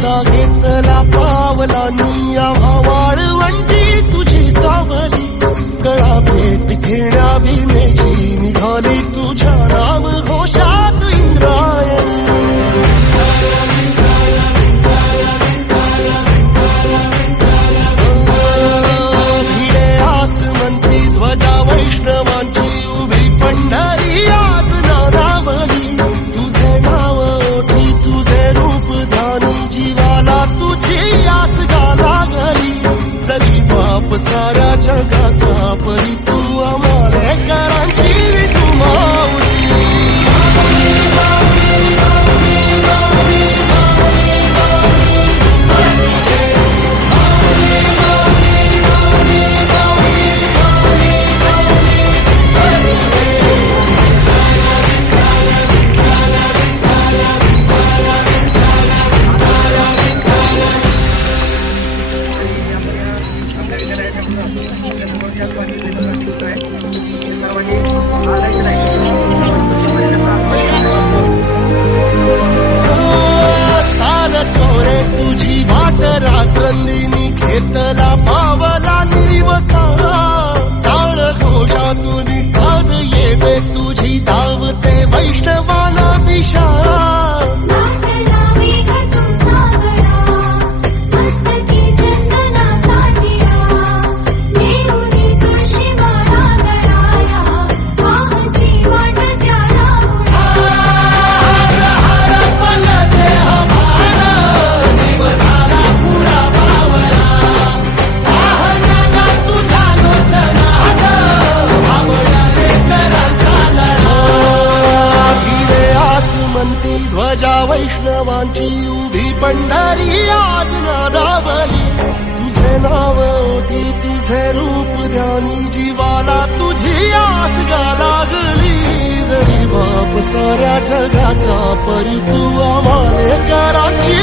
पावलाचा घेतला पावलांनी आम्हा वाळवंटी तुझी सावली गळा भेट घेण्या भीमेची निघाली तुझ्या नाम घोषात इंद्रायणी भिडे आसमंती ध्वजा वैष्णवांची उभी पंढरी आज नादावली तुझे नाव ओठी तुझे रूप ध्यानी जीवाला तुझी आस गा लागली जरी बाप साऱ्या जगाचा परी तू आमालेकरांची तू माऊली तुझी वाट रात्रंदिनी घेतला पावला निवसा टाळ घोषातून साध येते तुझी धावते वैष्णवाला दिशा ध्वजा वैष्णवांची उभी पंढरी आज नादावली तुझे नाव ओठी तुझे रूप ध्यानी जीवाला तुझी आस गा लागली जरी बाप साऱ्या जगाचा परी तू आमालेकरांची